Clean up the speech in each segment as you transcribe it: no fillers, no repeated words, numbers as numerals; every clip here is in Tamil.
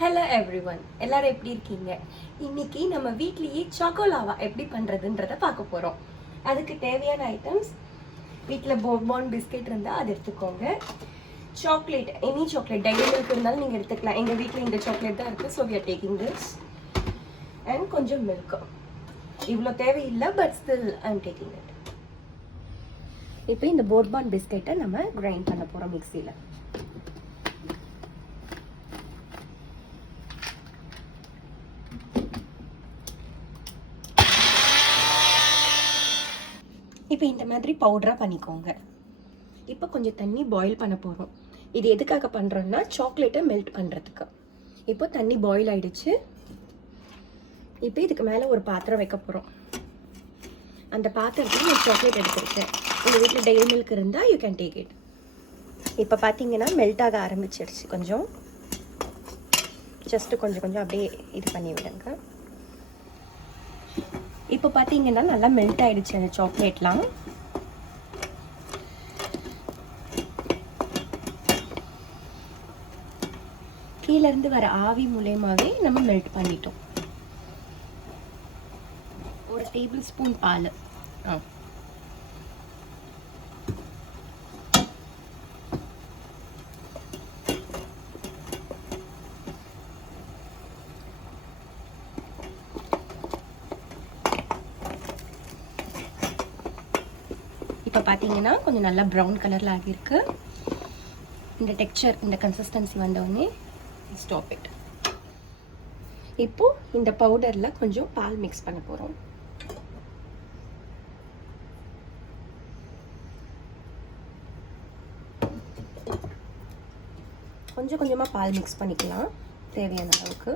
ஹலோ எவ்ரிவன், எல்லாரும் எப்படி இருக்கீங்க? இன்னைக்கு நம்ம வீட்லேயே சாக்கோ லாவா எப்படி பண்ணுறதுன்றதை பார்க்க போகிறோம். அதுக்கு தேவையான ஐட்டம்ஸ், வீட்டில் போர்பான் பிஸ்கெட் இருந்தால் அது எடுத்துக்கோங்க. Chocolate, any chocolate, Dairy Milk இருந்தாலும் நீங்கள் எடுத்துக்கலாம். எங்கள் வீட்டில் இந்த சாக்லேட் தான் இருக்குது, so we are taking this. And கொஞ்சம் மில்க். இவ்வளோ தேவையில்லை, but still I am taking it. இப்போ இந்த போர்பான் பிஸ்கெட்டை நம்ம கிரைண்ட் பண்ண போகிறோம் மிக்சியில். இப்போ இந்த மாதிரி பவுடராக பண்ணிக்கோங்க. இப்போ கொஞ்சம் தண்ணி பாயில் பண்ண போகிறோம். இது எதுக்காக பண்ணுறோன்னா சாக்லேட்டை மெல்ட் பண்ணுறதுக்கு. இப்போ தண்ணி பாயில் ஆகிடுச்சு. இப்போ இதுக்கு மேலே ஒரு பாத்திரம் வைக்க போகிறோம். அந்த பாத்திரத்தில் நான் சாக்லேட் எடுத்துருக்கேன். உங்கள் வீட்டில் டைரி மில்க் இருந்தால் யூ கேன் டேக் இட். இப்போ பார்த்தீங்கன்னா மெல்ட் ஆக ஆரம்பிச்சிடுச்சு. கொஞ்சம் ஜஸ்ட்டு கொஞ்சம் அப்படியே இது பண்ணி விடுங்க. இப்போ பார்த்தீங்கன்னா நல்லா மெல்ட் ஆகிடுச்சு அந்த சாக்லேட்லாம். கீழேருந்து வர ஆவி மூலயமாவே நம்ம மெல்ட் பண்ணிட்டோம். ஒரு டேபிள் ஸ்பூன் பால். இப்போ பார்த்தீங்கன்னா கொஞ்சம் நல்லா ப்ரௌன் கலரில் ஆகியிருக்கு. இந்த டெக்ஸ்சர், இந்த கன்சிஸ்டன்சி வந்தோடனே ஸ்டாப் இட். இப்போது இந்த பவுடரில் கொஞ்சம் பால் மிக்ஸ் பண்ண போகிறோம். கொஞ்சமாக பால் மிக்ஸ் பண்ணிக்கலாம் தேவையான அளவுக்கு.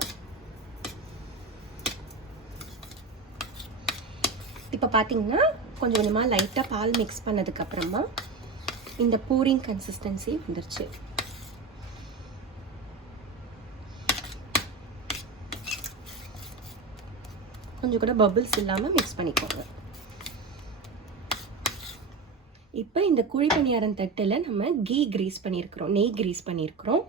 இப்போ பார்த்தீங்கன்னா கொஞ்சமாக லைட்டாக பால் மிக்ஸ் பண்ணதுக்கப்புறமா இந்த பூரிங் கன்சிஸ்டன்சி வந்துருச்சு. கொஞ்சம் கூட பபிள்ஸ் இல்லாமல் மிக்ஸ் பண்ணிக்கோங்க. இப்போ இந்த குழி பணியாரம் தட்டில் நம்ம கீ கிரீஸ் பண்ணியிருக்கிறோம், நெய் கிரீஸ் பண்ணியிருக்கிறோம்.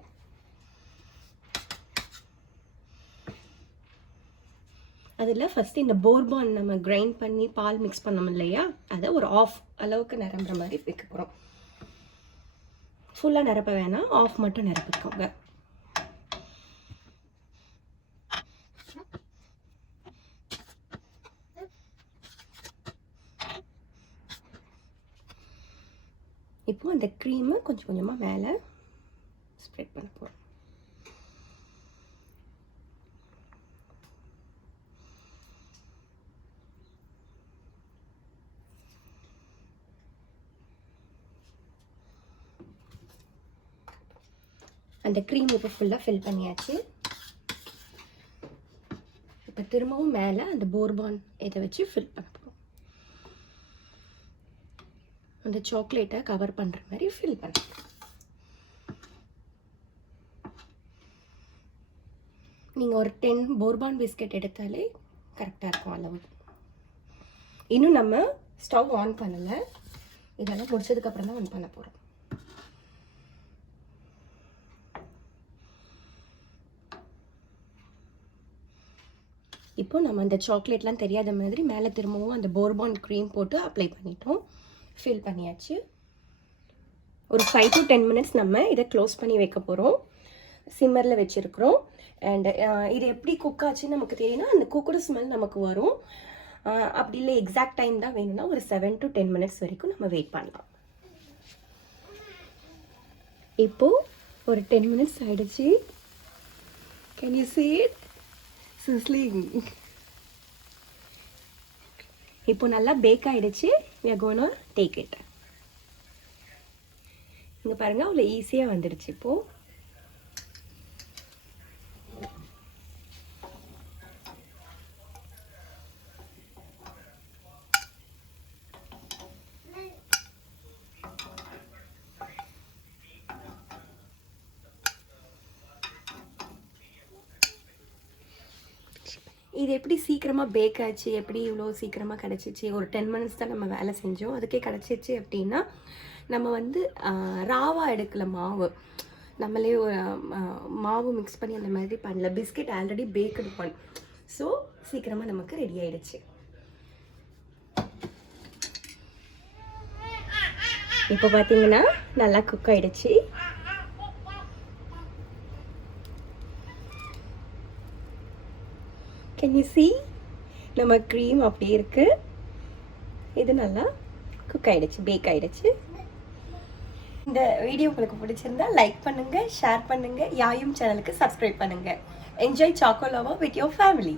அதில் ஃபஸ்ட்டு இந்த போர்பான் நம்ம கிரைண்ட் பண்ணி பால் மிக்ஸ் பண்ணோம் இல்லையா, அதை ஒரு ஆஃப் அளவுக்கு நிரம்புற மாதிரி வைக்க போகிறோம். ஃபுல்லாக நிரப்ப வேணாம், ஆஃப் மட்டும் நிரப்பிக்கோங்க. இப்போ அந்த க்ரீமை கொஞ்சமாக மேலே ஸ்ப்ரெட் பண்ண போகிறோம். அந்த க்ரீம் இப்போ ஃபுல்லாக ஃபில் பண்ணியாச்சு. இப்போ திரும்பவும் மேலே அந்த போர்பான் இதை வச்சு ஃபில் பண்ண போகிறோம். அந்த சாக்லேட்டை கவர் பண்ணுற மாதிரி ஃபில் பண்ண. நீங்கள் ஒரு 10 போர்பான் பிஸ்கெட் எடுத்தாலே கரெக்டாக இருக்கும் அளவு. இன்னும் நம்ம ஸ்டவ் ஆன் பண்ணலை, இதெல்லாம் முடிச்சதுக்கப்புறம் தான் ஆன் பண்ண போகிறோம். இப்போ நம்ம அந்த சாக்லேட்லாம் தெரியாத மாதிரி மேலே திரும்பவும் அந்த போர்பான் க்ரீம் போட்டு அப்ளை பண்ணிட்டோம். ஃபில் பண்ணியாச்சு. ஒரு 5 to 10 மினிட்ஸ் நம்ம இதை க்ளோஸ் பண்ணி வைக்க போகிறோம். சிம்மரில் வச்சுருக்குறோம். அண்ட் இது எப்படி குக் ஆச்சுன்னு நமக்கு தெரியும்னா அந்த குக்கோட ஸ்மெல் நமக்கு வரும். அப்படி இல்லை எக்ஸாக்ட் டைம் தான் வேணும்னா ஒரு 7 to 10 மினிட்ஸ் வரைக்கும் நம்ம வெயிட் பண்ணலாம். இப்போது ஒரு 10 மினிட்ஸ் ஆகிடுச்சு. Can you see it? Sizzling. இப்போ நல்லா பேக் ஆகிடுச்சு. we are going to take it. இங்கே பாருங்கள், அவ்வளோ ஈஸியாக வந்துடுச்சு. இப்போது இது எப்படி சீக்கிரமாக பேக் ஆச்சு, எப்படி இவ்வளோ சீக்கிரமாக கிடச்சிச்சு? ஒரு 10 மினிட்ஸ் தான் நம்ம வேலை செஞ்சோம், அதுக்கே கிடச்சிச்சு. அப்படின்னா நம்ம வந்து ராவாக எடுக்கல மாவு. நம்மளே ஒரு மாவு மிக்ஸ் பண்ணி அந்த மாதிரி பண்ணல. பிஸ்கெட் ஆல்ரெடி பேக்கடு ஸோ சீக்கிரமாக நமக்கு ரெடி ஆயிடுச்சு. இப்போ பார்த்தீங்கன்னா நல்லா குக் ஆயிடுச்சு. கேன் யூ see நம்ம க்ரீம் அப்படியே இருக்கு. இது நல்லா குக் ஆயிடுச்சு, பேக் ஆயிடுச்சு. இந்த வீடியோ உங்களுக்கு பிடிச்சிருந்தா லைக் பண்ணுங்க, ஷேர் பண்ணுங்க, யாயும் சேனலுக்கு சப்ஸ்கிரைப் பண்ணுங்க. Enjoy choco lava with your family.